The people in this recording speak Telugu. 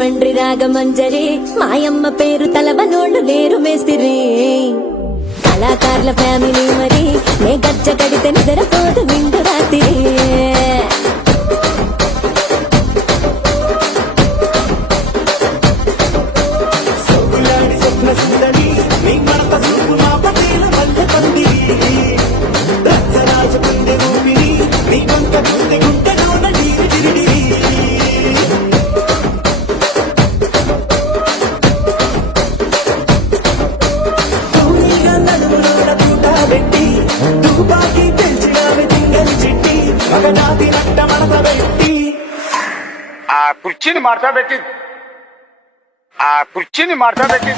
రాజమండ్రి రాగమంజరి మాయమ్మ పేరు తలవనోళ్ళు లేరు మేస్తిరి కళాకారుల ఫ్యామిలీ మరి నే గజ్జ కడితే నిద్రపోదు విండు రాత్రి ఆ కుర్చీని మార్చబెట్టి మార్చబెట్టి